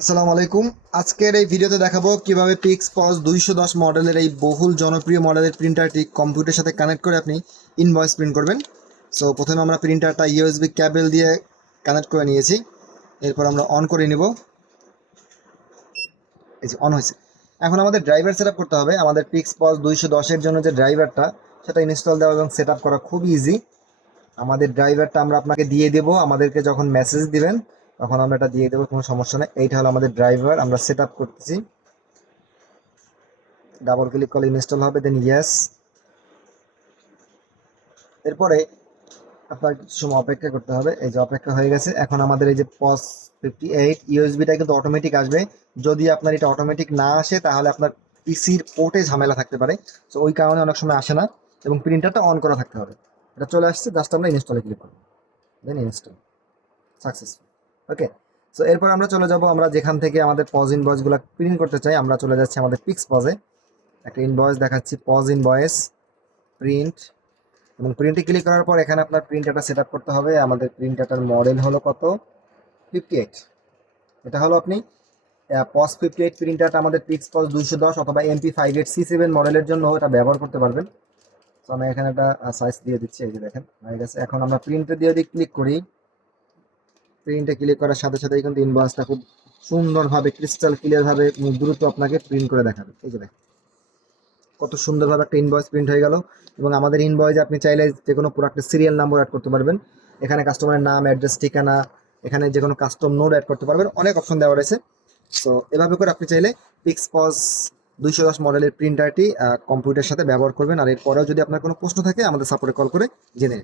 আসসালামু আলাইকুম। আজকের এই ভিডিওতে দেখাবো কীভাবে পিক্স পজ দুইশো দশ মডেলের এই বহুল জনপ্রিয় মডেলের প্রিন্টারটি কম্পিউটারের সাথে কানেক্ট করে আপনি ইনভয়েস প্রিন্ট করবেন। সো প্রথমে আমরা প্রিন্টারটা ইউএসবি ক্যাবেল দিয়ে কানেক্ট করে নিয়েছি। এরপর আমরা অন করে নিব। এই অন হয়েছে। এখন আমাদের ড্রাইভার সেট করতে হবে। আমাদের পিক্স পজ দুইশো দশের জন্য যে ড্রাইভারটা সেটা ইনস্টল দেওয়া এবং সেট করা খুব ইজি আমাদের ড্রাইভারটা আমরা আপনাকে দিয়ে দেব। আমাদেরকে যখন মেসেজ দিবেন তখন আমরা এটা দিয়ে দেবো, কোনো সমস্যা নেই। এইটা হলো আমাদের ড্রাইভার আমরা সেট আপ করতেছি। ডাবল ক্লিক করলে ইনস্টল হবে দেন ইয়েস এরপরে আপনার কিছু সময় অপেক্ষা করতে হবে। এই যে অপেক্ষা হয়ে গেছে। এখন আমাদের এই যে পস ফিফটি এইট ইউএসবিটা কিন্তু অটোমেটিক আসবে। যদি আপনার এটা অটোমেটিক না আসে, তাহলে আপনার পিসির পোর্টে ঝামেলা থাকতে পারে। তো ওই কারণে অনেক সময় আসে না। এবং প্রিন্টারটা অন করা থাকতে হবে। এটা চলে আসছে জাস্ট আমরা ইনস্টলে ক্লিক করব। Then install successful okay so এরপর আমরা চলে যাব, আমরা যেখান থেকে আমাদের পজ ইন ইনভয়েসগুলো প্রিন্ট করতে চাই, আমরা চলে যাচ্ছি আমাদের পিক্স পজে একটা ইনভয়েস দেখাচ্ছি পজ ইন ইনভয়েস প্রিন্ট এবং প্রিন্টে ক্লিক করার পর এখানে আপনার প্রিন্টারটা সেট আপ করতে হবে। আমাদের প্রিন্ট প্রিন্টারটার মডেল হলো কত? ফিফটি এইট এটা হলো আপনি পজ ফিফটি এইট প্রিন্টারটা আমাদের পিক্স পজ দুইশো দশ অথবা MP five eight C seven মডেলের জন্য এটা ব্যবহার করতে পারবেন। তো আমি এখানে একটা সাইজ দিয়ে দিচ্ছি, এই যে দেখেন। হয়ে গেছে। এখন আমরা প্রিন্টে দিয়ে যদি ক্লিক করি। প্রিন্টে ক্লিক করার সাথে সাথেই কিন্তু ইনভয়েসটা খুব সুন্দরভাবে ক্রিস্টাল ক্লিয়ারভাবে দ্রুত আপনাকে প্রিন্ট করে দেখাবে। এই যে দেখেন। কত সুন্দরভাবে একটা ইনভয়েস প্রিন্ট হয়ে গেল এবং আমাদের ইনভয়েসে আপনি চাইলে যে কোনো প্রোডাক্টের সিরিয়াল নাম্বার অ্যাড করতে পারবেন। এখানে কাস্টমারের নাম অ্যাড্রেস ঠিকানা, এখানে যে কোনো কাস্টম নোড অ্যাড করতে পারবেন। অনেক অপশন দেওয়া রয়েছে। সো এভাবে করে আপনি চাইলে পিক্স পজ দুইশো দশ মডেলের প্রিন্টারটি কম্পিউটারের সাথে ব্যবহার করবেন। আর এরপরেও যদি আপনার কোনো প্রশ্ন থাকে, আমাদের সাপোর্টে কল করে জেনে।